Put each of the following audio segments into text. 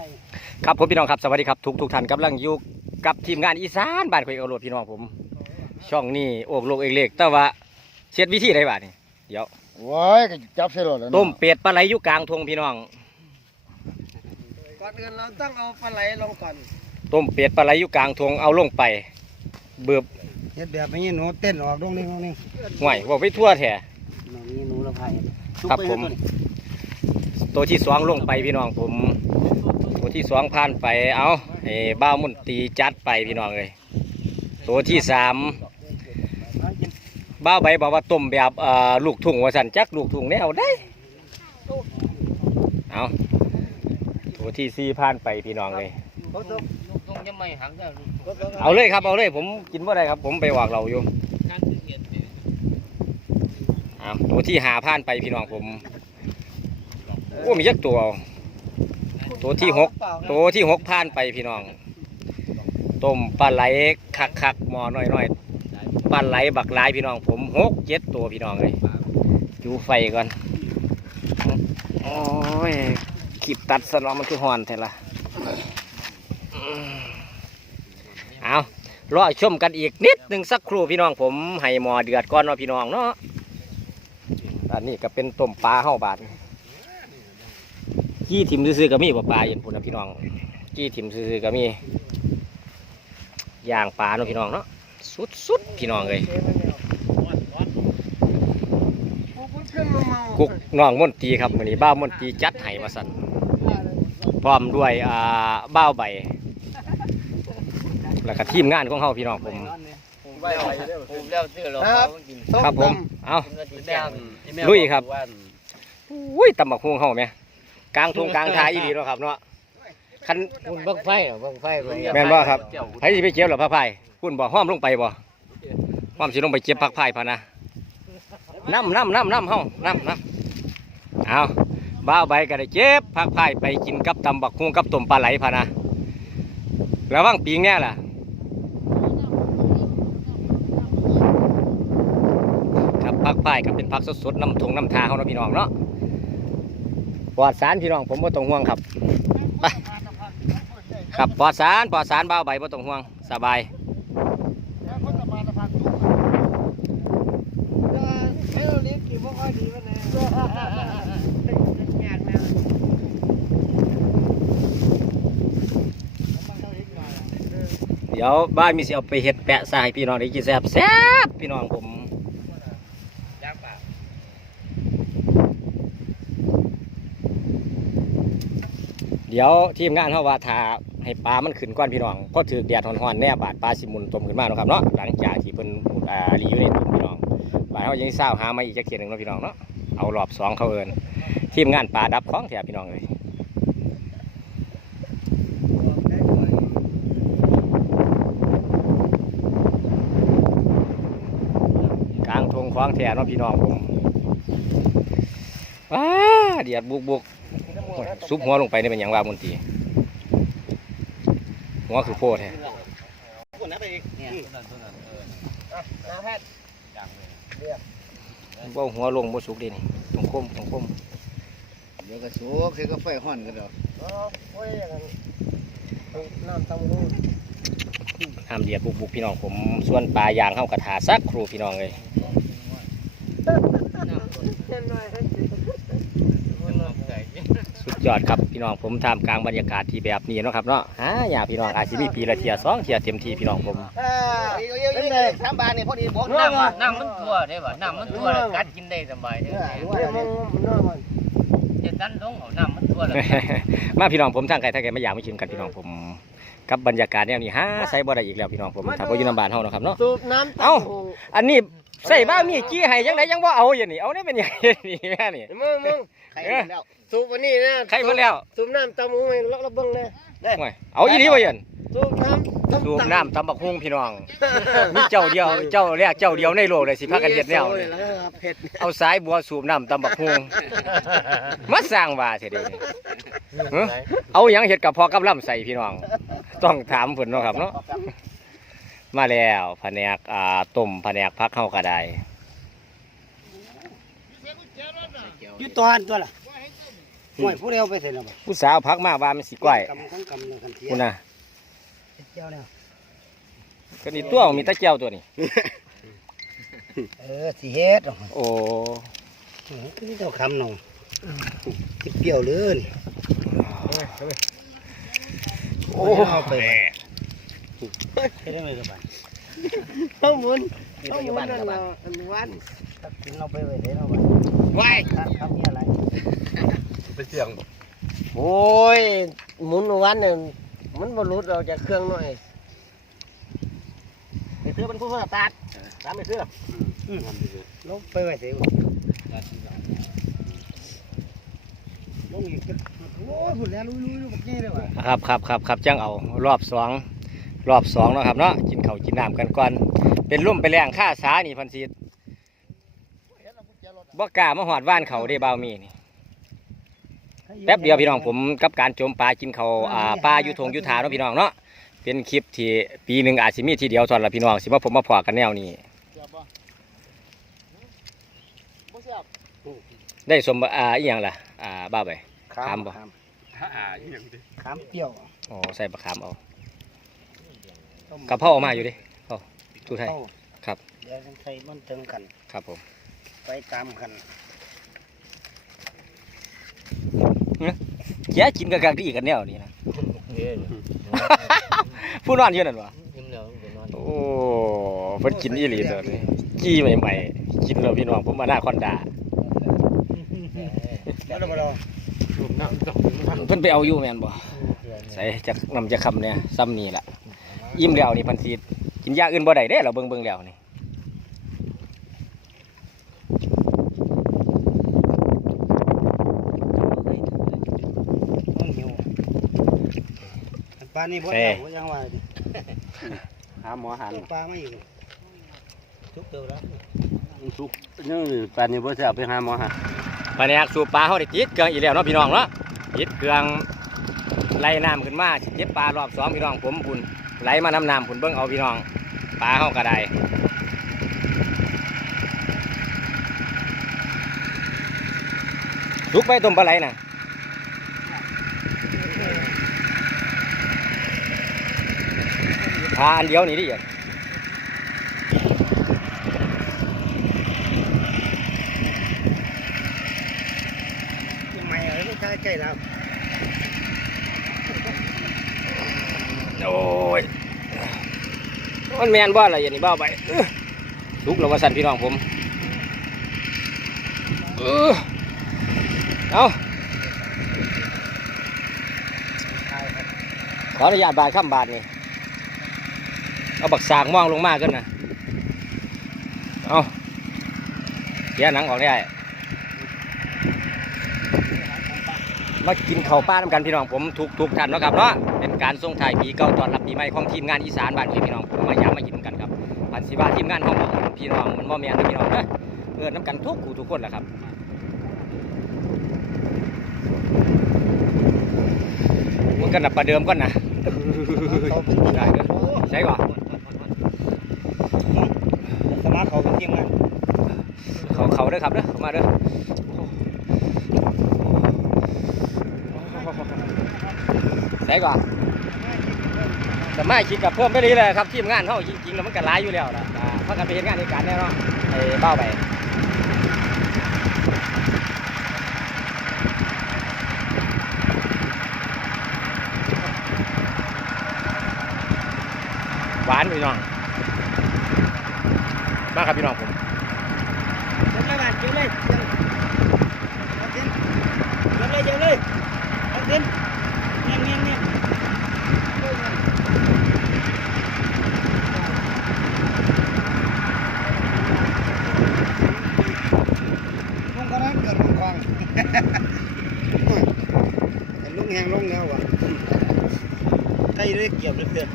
ทยครับผมพี่น้องครับสวัสดีครับทุกทุกท่านกำลังอยู่กับทีมงานอีสานบ้านคุยเอาโรดพี่น้องผม ช่องนี้โอกโลกเอกเล็กแต่ว่าเช็ดวิธีไรบ้านี่เดี๋ยวว้ายก็จับเสร็จแล้วต้มเป็ดปลาไหลอยู่กลางทงพี่น้องก่อนอื่นเราต้องเอาปลาไหลลงก่อนต้มเป็ดปลาไหลอยู่กลางทงเอาลงไป เบือบเฮ็ดแบบนี้หนูเต้นออกตรงนี้ตรงนี้ห่วยบอกไปทั่วแท้น้องนี้หนูละพายครับผมตัวที่สองลงไปพี่น้องผมตัว ที่สองผ่านไปเอาไอ้บ้ามุนตีจัดไปพี่น้องเลยตัวที่สามบ้าใบบอกว่าต้มแบบลูกทุ่งว่าสันจักลูกทุ่งแนวได้เอาตัวที่สี่ผ่านไปพี่น้องเลยเอาเลยครับเอาเลยผมกินว่าได้ครับ ผมไปวางเราอยู่เอาตัวที่หาผ่านไปพี่น้องผมโอ้มียักตัวเอา ตัวที่หกตัวที่หกผ่านไปพี่น้อง ต้มปลาไหลคักคักหมอน้อยน้อยปลาไหลบักหลายพี่น้อง ผมหกเจ็ดตัวพี่น้องเลยจูไฟก่อน โอ้ยขีบตัดสนองมันคือหอนแท้ละเอารอชมกันอีกนิดหนึ่งสักครู่พี่น้องผมให้หมอเดือดก่อนเนาะพี่น้องเนาะอันนี้ก็เป็นต้มปลาเฮาบาด กี้ถิ่มซื้อๆก็มีปลาปลาอย่างพุ่นนะพี่น้องกี้ถิ่มซื้อๆก็มีย่างปลาเนาะพี่น้องเนาะสุดๆพี่น้องเลยกุกน้องมนตรีครับวันนี้บ้าวมนตรีจัดให้มาสั่นพร้อมด้วยอ่าบ้าวใบแล้วก็ทีมงานของเฮาพี่น้องผม ผมแล้วซื้อเราครับเขากินครับผมเอากินก็แจ้งลุยครับ อุ้ยตำบักฮวงเฮาไหม กลางทุ่งกลางทาอีหลีเนาะครับเนาะคันคุณบังไฟเหรอบังไฟเพิ่นแม่นบ่ครับไผสิไปเก็บเหรอพักพายคุณบ่ห้อมลงไปบ่ห้อมสิลงไปเก็บพักพายพะนะน้ำน้ำน้ำน้ำเฮาน้ำน้ำเอาบ้าวใบก็ได้เก็บพักพายไปกินกับตำบักฮวงกับต้มปลาไหลพะนะระวังปีงแน่ล่ะครับพักพายก็เป็นพักสดๆน้ำทงน้ำทาเขาเนาะพี่น้องเนาะป ลอดสารพี่น้องผมบ่ต้องห่วงครับไปครับปลอดสารปลอดสารเบาใบบ่ต้องห่วงสบายเฮ้ยเลี้ยงกี่บ่ค่อยดีวะเนี่ยเดี๋ยวบ้านมีสิเอาไปเห็ดแปะใส่พี่น้องได้กินแซ่บแซ่บพี่น้องผม เดี๋ยวทีมงานเขาว่าทาให้ปลามันขึ้นก้อนพี่น้องเพราะถือแดดร้อนๆแน่บาดปลาสิมุนตมขึ้นมาเนาะครับเนาะหลังจากที่เพิ่นอ่ารีอยู่ในตุ่มพี่น้องบาดเขายังเศร้าหามาอีกจักเทียหนึ่งเนาะพี่น้องเนาะเอารอบสองเขาเอินทีมงานปลาดับของแถบพี่น้องเลยกลางทงคว้างแถเนาะพี่น้องผมว้าเดียดบุกบุก ซุปหัวลงไปนี่เป็นอย่างว่ามุนตีหัวคือโพดแท้เนี่ยนาแพทย์บ่หัวลงบ่สุกเดินี่ต้องคมต้องคมเดี๋ยวก็สุกเสียก็ไฟห่อนกันเด้ออ๋อโอ้ยอย่างนั้นน้ำตำหูห้ามเดียดบุกบุกพี่น้องผมส่วนปลายางเข้ากระถาสักครูพี่น้องเลยเต้นหน่อยสุดยอดครับพี่น้องผมทำกลางบรรยากาศที่แบบนี้นะครับเนาะฮะอย่าพี่น้องอาชีบีปีละเทียสองเทียเต็มทีพี่น้องผมเออเป็นไงสามบาทนี่พอดีบอกน้ำน้ำมันทั่วได้ป่ะน้ำมันทั่วแล้วกัดกินได้สบายเด้อเนี่ยมึงน้อยมันจะตันลงเอาน้ำมันทั่วแล้วมาพี่น้องผมทางไกลทางไกลมาอยากไม่ชิมกันพี่น้องผม กับบรรยากาศแนวนี้ฮะใส่บ่ได้อีกแล้วพี่น้องผมถ้าบ่อยู่น้ำบานเฮาเนาะครับเนาะสูบน้ำเอ้าอันนี้ใส่บ้ามีจี้ให้ยังไงยังว่าเอาอย่างนี้เอาได้เป็นอย่างนี้แม่นี่มึงมึงใครแล้วสูบวันนี้นะใครมาแล้วสูบน้ำตำหูให้ล็อกระเบิงเลยโอ้ยเอาอีนี้วะยันสูบน้ำตำดูน้ำตำบักฮุ่งพี่น้องมีเจ้าเดียวเจ้าแรกเจ้าเดียวในโลกเลยสิพากันเฮ็ดแนวนี่เผ็ดเอาสายบัวสูบน้ำตำบักฮุ่งมาสร้างว่าเถิดเดี๋ยวนี้เอ้อเอาหยังเฮ็ดกับพอกับลำใส่พี่น้อง ต้องถามเพิ่นเนาะครับเนาะมาแล้วแผนกอ่าต้มแผนกพักเฮาก็ได้อยู่ตอนตัวล่ะห่วยผู้เดียวไปเสร็จแล้วบ่ผู้สาวพักมาว่ามันสิก้อยกำทั้งกำเลยคันเทียคุณน่ะเจ้าเนี่ยก็นี่ตัวมีตะเกียวตัวนี้เออสิเฮ็ดโอ้นี่เจ้าคำหนองสิเปรี้ยวเลยนี่โอ้เอาไปไปได้ไหมสบายข้ามุนข้ามุนนั่นเราอันวันตักกินเราไปไว้ได้เราไปว้ครับครับนี่อะไรไปเสียงโอ้ยหมุนวันเนี่ยมันบรรลุเราจากเครื่องหน่อยไปเสื้อเป็นผู้สตาร์ทตามไปเสื้อลงไปไว้เสียลงอีกโอ้ ยผุดแล้วลุยลุยลุยแบบนี้เลยว่ะครับครับครับครับจังเอารอบสองรอบสองเนาะครับเนาะกินข้าวกินน้ำกันก่อนเป็นลุ่มไปแรงค่าสานี่พันสีบ่กล้ามาหอดว่านเขาได้เบาวมีนี่แป๊บเดียวพี่น้องผมกับการโจมปลากินเขาวอ่าปลาอยู่ทงอยู่ทาเนาะพี่น้องเนาะเป็นคลิปที่ปีหนึ่งอาจสิมีทีเดียวตอนละพี่น้องสิว่าผมมาพอกันแนวนี้เสียบบ่บ่เสียบได้สมบอ่าอีหยังล่ะอ่าบ้าไปขามบ่ ขามเปรี้ยว อ๋อใส่บะขามเอากับพ่อออกมาอยู่ดิพ่อทูไทย ครับ เดี๋ยวใส่มันถึงกัน ครับผม ไปตามกันเนี่ย่กินกับกักดีกันแนวนี้นะผู้นอนยู่นั่นวะยิ้มแล้วเดี๋ยนอนโอ้เพิ่นกินอีหลีตัวนี้กี้ใหม่ๆกินแล้วพี่น้องผมมาหน้าคอนดาแล้วเรา เราเพิ่นไปเอาอยู่แม่นบ่ใส่จักนำจะคำเนี่ยซ้ำนี่ล่ะอิ่มแล้วนี่เพันสีกินยาอื่นบ่ได้เด้เราเบิ่งเบิ่งแล้วนี่ต้องหิวปลานี่บ่ได้บ่ยังว่าดิหาหมอหันปลาไม่อยู่ทุกเดียวแล้วสุกยังปานนี้บ่เสียบไปหาหมอหัน ปลาแนกสูบปลาเฮาได้จิตเครื่องอีแล้วเนาะพี่น้องเนาะจิตเครื่องไล่น้ำขึ้นมาสิเจ็ดปลารอบสองพี่น้องผมพุ่นไหลมาน้ำน้ำพุ่นเบิ่งเอาพี่น้องปลาเฮาก็ได้ลุกไปต้มปลาไหลน่ะปลาอันเดียวนี่ดิ ไม่อะไรไม่ ใกล้แล้วโอ้ยมันแมนบ่อะไรอย่างนี้บ้าไปลุกแล้วว่าสั่นพี่น้องผมเออเอาขออนุญาตบาดข้ามบาดนี่เอาบักสากมองลงมากันนะเอาเสียหนังออกได้ มากินข้าวปลาน้ำกันพี่น้องผมทุกทุกท่านเนาะครับเนาะเป็นการส่งถ่ายปีเก่าตอนรับปีใหม่ของทีมงานอีสานบ้านพี่พี่น้องผมมายามมายินกันครับอันสิว่าทีมงานของผมพี่น้องมันบ่แม่นเด้อพี่น้องเด้อเอิ้นน้ำกันทุกคู่ทุกคนแหละครับมันกันนับประเดิมก่อนนะเขาเป็นทีมได้เด้อใช่ก่อนสมาร์ทเขาเป็นทีมงานเขาเขาเด้อครับเด้อเข้ามาเด้อ ใช่ก่อนแต่ไม่คิดกับเพิ่มไปเลยเลยครับทีมงานเขาจริงๆแล้วมันก็ร้ายอยู่แล้วละเพราะกันไปเห็นงานในการแน่นอนไอ้เบ้าไปหวานพี่น้อง มาครับพี่น้องผม เดี๋ยวเลยเดี๋ยวเลยเอาเส้นเดี๋ยวเลยเดี๋ยวเลยเอาเส้นเงี้ยเงี้ยเงี้ยลุงก็นั้นเกิดลุงควางแต่ลุงแหงลงแล้วว่ะใกล้ เยี่ยมเลยเกิน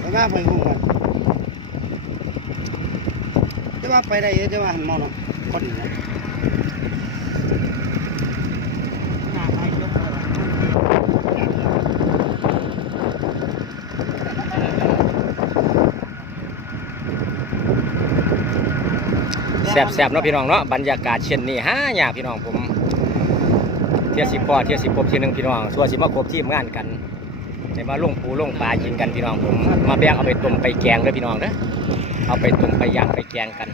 ไปมาไปหุ้มกันจะว่าไปได้จะว่าหันมองเนคนนี้นะหน้าไปยกเลย แซ่บๆเนาะพี่น้องเนาะบรรยากาศเช่นนี้ฮะอยากพี่น้องผมเที่ยวสิพ่อเที่ยวสิพบเที่ยหนึ่งพี่น้องส่วนสิมาครบทีมงานกันในมาลงปูลงปลากินกันพี่น้องผมมาแบ่งเอาไปต้มไปแกงเลยพี่น้องเด้อเอาไปต้มไปย่างไปแกงกัน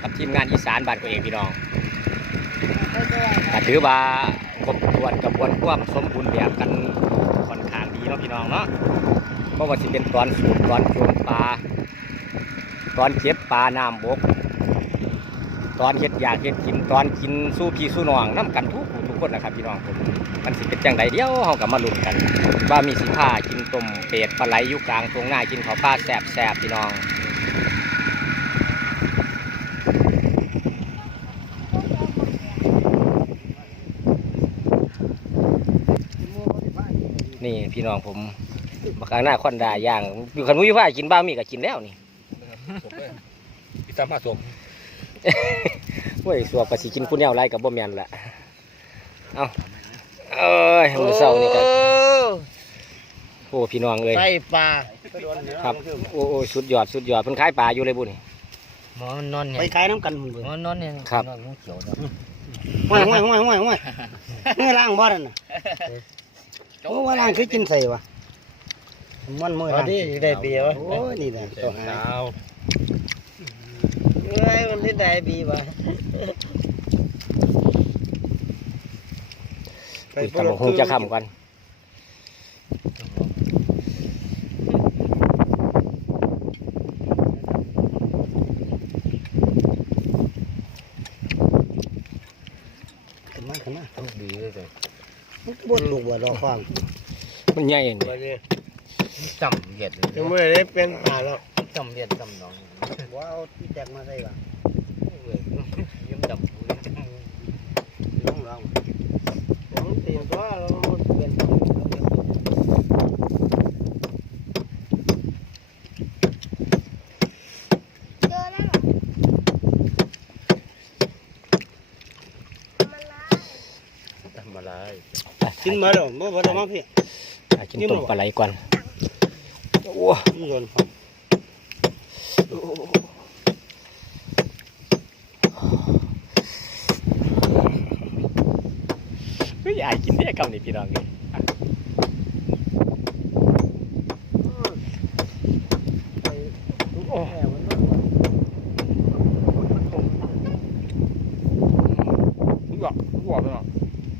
กับทีมงานอีสานบ้านตัวเองพี่น้องถือว่าครบถ้วนกระบวนความสมบูรณ์แบบกันค่อนข้างดีเนาะพี่น้องเนาะเพราะว่าสิเป็นตอนสูบตอนโยนปลาตอนเก็บปลาน้ำบก ตอนเฮ็ดอยากเฮ็ดกินตอนกินสู้พี่สู้น้องน้ำกันทุกทุกคนนะครับพี่น้องผมมันสิเป็นจังใดเดียวเฮาก็มาลุ้นกัน ว่ามีสิผ้ากินต้มเป็ดปลาไหลอยู่กลางตรงหน้ากินข้าวปลาแซ่บพี่น้องนี่พี่น้องผมบักข้างหน้าคอนดาย่างอยู่คันมุ้ยว่ากินบ้ามีก็กินแล้วนี่พี่ตามมาส่ง เว้ยสัวก็สิกินคุณแนวไรกับบ่แม่นละเอาเอ้ยมื้อเช้านี่ก็โอ้พี่น้องเอ้ยไส้ปลาครับโอ้โอ้สุดยอดสุดยอดเพิ่นขายปลาอยู่เลยบุนี่หมอมันนอนเนี่ยไปขายน้ำกันมึงหมอนอนเนี่ยครับนอนงูเขียวเนาะห้วยห้วยห้วยห้วยห้วยนี่ล้างบ่นั่นน่ะโอ้ว่าล้างคือกินใส่วะมันมือล้างได้เบียร์โอ้ยนี่แหละตัวหา ดาวเอ้ยมันได้บีวะคุยกับหมคงจะค้ำกันขึ้นมาขึ้นมาต้องดีเลยเลยบดลูกบ่รอฟังมันใหญ่นี่จำเหยียดเลยยังไม่ได้เป็นป่าแล้วจำเหยียดจำน้อง ว้าวที่แตกมาได้ป่ะยิ้มจำลองลองผมตีนตัวเราเป็นกินมาแล้วบ่บ่ได้มาพี่อะกินต้มปลาไหลก่อนโอ้ นี่โดนเนี่ยกินได้คำนี้พี่น้องเอ้ยโอ้หวานหวานพี่น้อง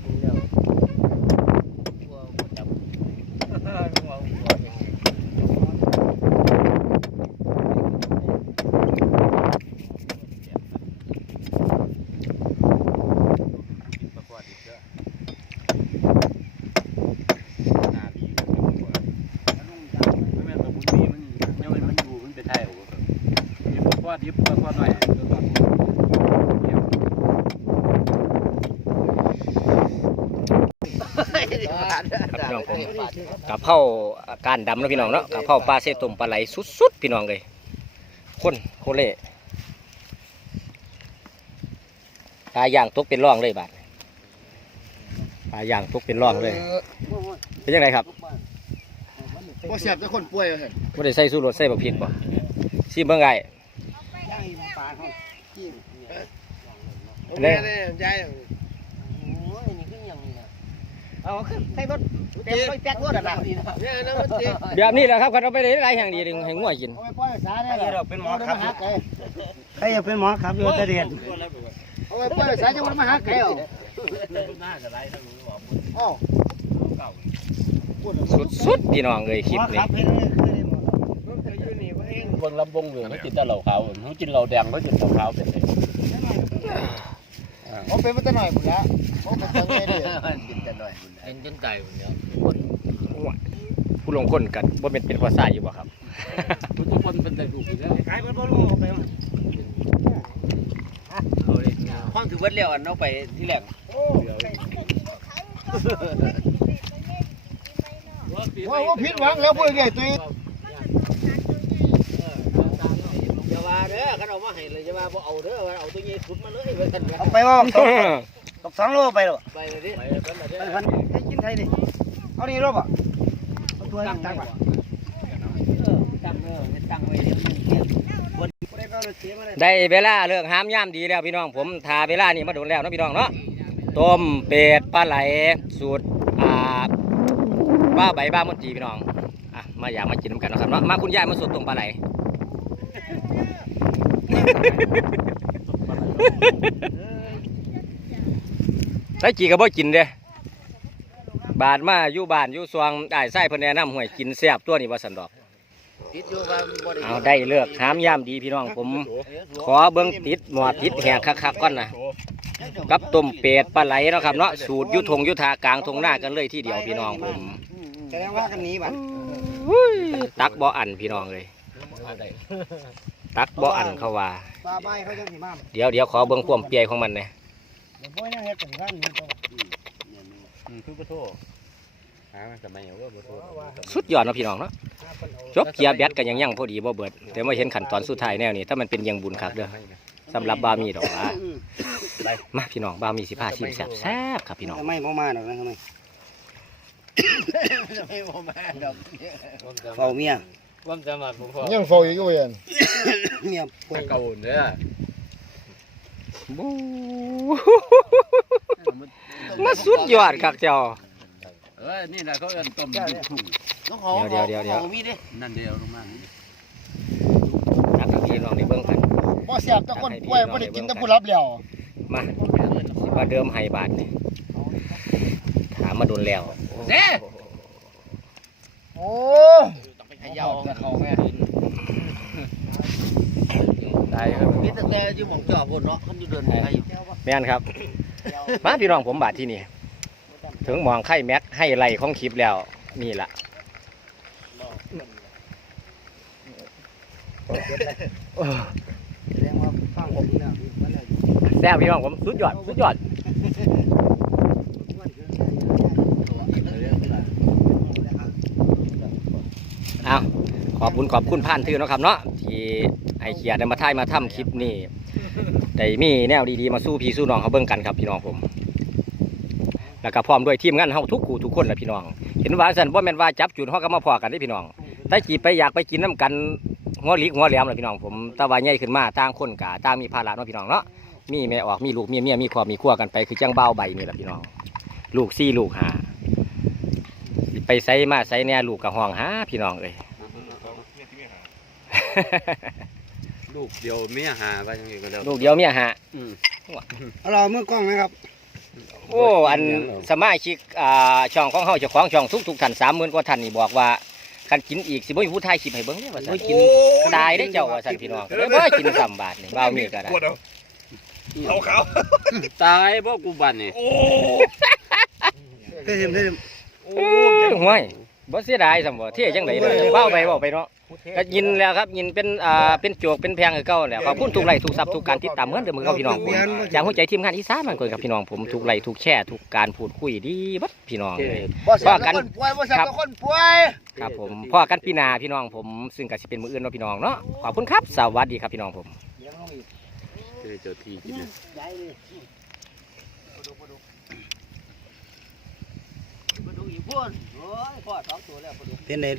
หัวหัวจำหัวหัวอย่างนี้ พี่น้องผม กับเผาการดำนะพี่น้องเนาะกับเผาปลาเสตุ่มปลาไหลสุดๆพี่น้องเลยคนโคเล่ปลาย่างตกเป็นร่องเลยบาดปลาย่างตกเป็นร่องเลย เป็นยังไงครับบ่เสียบแต่คนป่วยเหรอไม่ได้ใส่สู้รสใส่บะพริกบ่ซีเบิ่งไงย่างอีปลาเขาจิ้มเนี่ยยายโอ้ยนี่คือหยังนี่นะ เอาขึ้นใส่รถเต็มรถแจ็ครถอะนะเนี่ยนะมันติแบบนี้แหละครับคันเอาไปได้หลายอย่างดีดึงให้งัวกินเอาไปปล่อยสาได้เหรอเป็นหมอครับใครอยากเป็นหมอครับอยู่แต่เรียนเอาไปปล่อยสาจะมาหาไก่เอาอ้าวสุดๆพี่น้องเลยคลิปนี้เบิ่งลำบงเหลืองเขากินแต่เหล้าขาวเขากินเหล้าแดงเขากินเหล้าขาวเป็นเลย ผมเป็นมาตั้งหน่อยหมดแล้วผมเป็นคนใจเดียวเป็นจนตายหมดแล้วผู้ลงคนกันบ่เป็นเป็นภาษาอยู่บ่ครับทุกคนเป็นแต่ลูกอยู่แล้วขายเป็นบ่รู้ไปห้องถือวัดเลี้ยวอันเอาไปที่แหลกว่าว่าผิดหวังแล้วพูดไงตัวเอง อย่าว่าเด้อคั นเอามาให้เลยอย่าว่าบ่เอาเด้อว่าเอาตัวนี้สุดมาเลยว่าซั่นเอาไปว่าตกสองโลไปหรอไปเลยดิพันให้กินไทยดิเอานี่รบอะเอาตัวตั้งตั้งตั้งเออตั้งไว้เดี๋ยวนึงเที่ยงคนใดก็ได้เวลาเลิกห้ามย่ามดีแล้วพี่น้องผมทาเวลานี่มาโดนแล้วเนาะพี่น้องเนาะต้มเป็ดปลาไหลสูตรอ่าบ้าใบบ้ามดจีพี่น้องอะมาอยากมากินน้ำกันเนาะครับเนาะมาคุณยายมาสดตรงปลาไหล ไอ้จีก็บ่กินเด้บาดมาอยู่บ้านอยู่สวงได้ไส้เพิ่นแนะนำห่วยกินแซ่บตัวนี้ว่าสันดอก ติดอยู่ว่าบ่ได้เอาได้เลือกหามยามดีพี่น้องผม ขอเบิ้งติดหมอดติดแหกคักๆก่อนนะกับต้มเป็ดปลาไหลเนาะครับเนาะสูตรอยุทงอยุทากลางทงหน้ากันเลยที่เดียวพี่น้องผมแสดงว่ากันหนี้บัดตักบ่อันพี่น้องเลย ตักบ่อันเขาว่าปลาใบเขาจังสิมาเดี๋ยวเดี๋ยวขอเบิ้งความเปียของมันเลยเดี๋ยวบ่ยังเฮ็ดกันกันนี่ตัวอืมคือบ่โทษหามันสมัยเอาว่าบ่โทษสุดยอดเนาะพี่น้องเนาะจบเกียร์แบตกันยังยังพอดีบ่เบิด แต่ว่าเห็นขั้นตอนสุดท้ายแนวนี้ถ้ามันเป็นยังบุญคักเด้อสำหรับบามีดอกว่ามาพี่น้องบามีสิพาชิมแซ่บแซ่บครับพี่น้องทำไมบ่มาดอกนะทำไมไม่บ่มาดอกเฝ้าเมีย ความสามารถผมพอยังเฝ้าอยู่เว้ยอันเมียป่วยเก่าเด้อมาสุดยอดคักเจ้าเออนี่แหละเขาเอิ้นต้มทุ่งน้องหอเดี๋ยวเดี๋ยวเดี๋ยวอามีเด้นั่นเดียวลงมาตักให้พี่น้องได้เบิ่งกันบ่เสียบแต่คนป่วยบ่ได้กินแต่ผู้รับแล้วมาสิว่าเดิมให้บาทนี่ถามมาโดนแล้วเด้โอ้ต้องไปเข ย่าเขาแม่ได้ครับมีแต่แต่อยู่หม่องจอบพุ่นเนาะคันอยู่เดินไผแม่นครับ มาพี่น้องผมบาทที่นี่ ถึงหมองไข่แม็กให้ไหลของคลิปแล้วนี่ล่ะแสดงว่าฟังผมนี่นะมันเลยแซ่บพี่น้องผมสุดยอด สุดยอดเอา ขอบคุณขอบคุณผ่านทื่อเนาะครับเนาะที่ให้เกียรติได้มาถ่ายมาทำคลิปนี้ได้มีแนวดีๆมาสู้พี่สู้น้องเขาเบิ่งกันครับพี่น้องผม แล้วก็พร้อมด้วยทีมงานเฮาทุกคู่ทุกคนแหละพี่น้อง เห็นว่าสันบ่แม่นว่าจับจุดเฮาก็มาพอกันได้พี่น้องแต่จีไปอยากไปกินน้ำกันหัวลิกหัวแหลมแหละพี่น้องผมต่ว่าใหญ่ขึ้นมาต่างคนกะต่างมีภาระเนาะพี่น้องเนาะมีแม่ออกมีลูกมีเมียมีครอบมีครัวกันไปคือจังเบ้าใบนี่แหละพี่น้อง ลูกซี่ลูกหาไปไสมาไสแน่ลูกกับห้องหาพี่น้องเอ้ย ลูกเดียวเมียหาว่าจังซี่ก็แล้วลูกเดียวเมียหาอืมเอาเรามือกล้องนะครับ โอ้อันสมาชิกอ่าช่องของเฮาเจ้าของช่องทุกทุกๆท่านสามหมื่นกว่าท่านนี่บอกว่าคันกินอีกสิบ่มีผู้ถ่ายคลิปให้เบิ่งเด้อว่าซั่นกินตายได้อเจ้าว่าซั่นพี่น้องก็เลยบ่กินซ้ำบาทนี่บ่าวมีก็ได้เขาเขาตายบ่กูบันนี่โอ้เต็มเต็มโอ้ยห่วยบ่เสียดายซ้ำบ่เท่จังได๋เลยเว้าไปเว้าไปเนาะ ก็ยินแล้วครับยินเป็นอ่าเป็นโจกเป็นแพงคือเก่าแล้วขอบคุณทุกไลค์ทุกซับทุกการติดตามเหมือนเดิมครับพี่น้องผมจากหัวใจทีมงานอีสานมันคนกับพี่น้องผมทุกไลค์ทุกแชร์ทุกการพูดคุยดีบัดพี่น้องเลยบ่เสียบว่ากัแต่นคนป่วยบ่เสียบแต่คนป่วยครับผมพ่อกันพี่นาพี่น้องผมซึ่งก็สิเป็นมืออื่นเนาะพี่น้องเนาะขอบคุณครับสวัสดีครับพี่น้องผมคือเจ้าที่กินนะมาดูอีกพุ่นโอ้ยพ่อสองตัวแล้วมาดูเป็นเด็